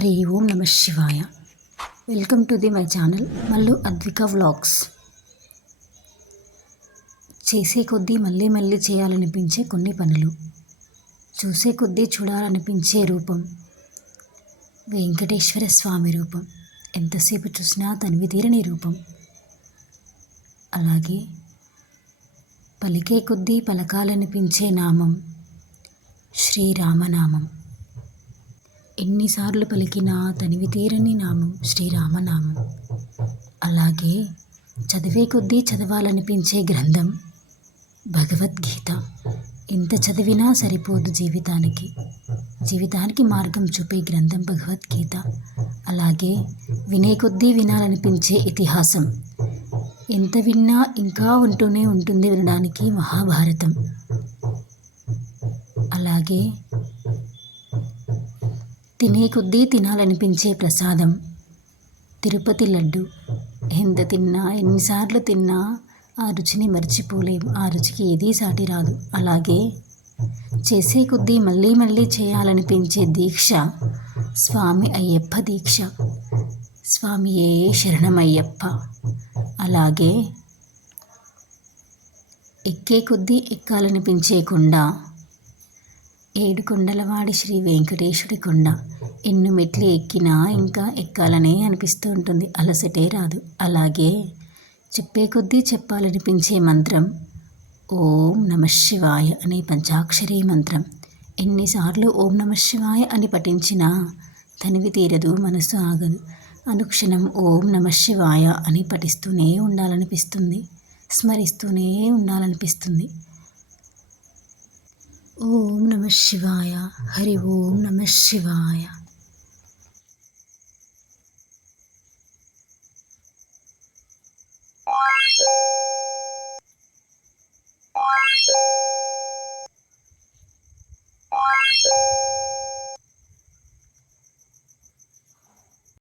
హరి ఓం నమ శివాయ. Welcome to the my channel Mallu Advika vlogs. చేసే కొద్దీ మళ్ళీ మళ్ళీ చేయాలనిపించే కొన్ని పనులు. చూసే కొద్దీ చూడాలనిపించే రూపం. వెంకటేశ్వర స్వామి రూపం. ఎంతసేపు చూసినా తనివి తీరని రూపం. అలాగే పలికే కొద్దీ పలకాలనిపించే నామం. శ్రీరామనామం. ఎన్నిసార్లు పలికినా తనివి తీరని నామం శ్రీరామనామం అలాగే చదివే కొద్దీ చదవాలనిపించే గ్రంథం భగవద్గీత. ఎంత చదివినా సరిపోదు జీవితానికి. జీవితానికి మార్గం చూపే గ్రంథం భగవద్గీత. అలాగే వినే కొద్దీ వినాలనిపించే ఇతిహాసం. ఎంత విన్నా ఇంకా ఉంటూనే ఉంటుంది వినడానికి మహాభారతం. అలాగే తినే కొద్దీ తినాలనిపించే ప్రసాదం. తిరుపతి లడ్డు. ఎంత తిన్నా ఎన్నిసార్లు తిన్నా ఆ రుచిని మర్చిపోలేము ఆ రుచికి ఏదీ సాటి రాదు. అలాగే చేసే కొద్దీ మళ్ళీ మళ్ళీ చేయాలనిపించే దీక్ష స్వామి అయ్యప్ప దీక్ష. స్వామి ఏ శరణమయ్యప్ప. అలాగే ఎక్కే కొద్దీ ఎక్కాలనిపించే కొండ ఏడు కొండలవాడి శ్రీ వెంకటేశుడి కొండ. ఎన్ని మెట్లు ఎక్కినా ఇంకా ఎక్కాలనే అనిపిస్తూ ఉంటుంది. అలసటే రాదు. అలాగే చెప్పే కొద్దీ చెప్పాలనిపించే మంత్రం ఓం నమ శివాయ అనే పంచాక్షరి మంత్రం. ఎన్నిసార్లు ఓం నమ శివాయ అని పఠించినా తనివి తీరదు మనసు ఆగదు. అనుక్షణం ఓం నమ శివాయ అని పఠిస్తూనే ఉండాలనిపిస్తుంది. స్మరిస్తూనే ఉండాలనిపిస్తుంది. ఓం నమ శివాయ. హరి ఓం నమ శివాయ.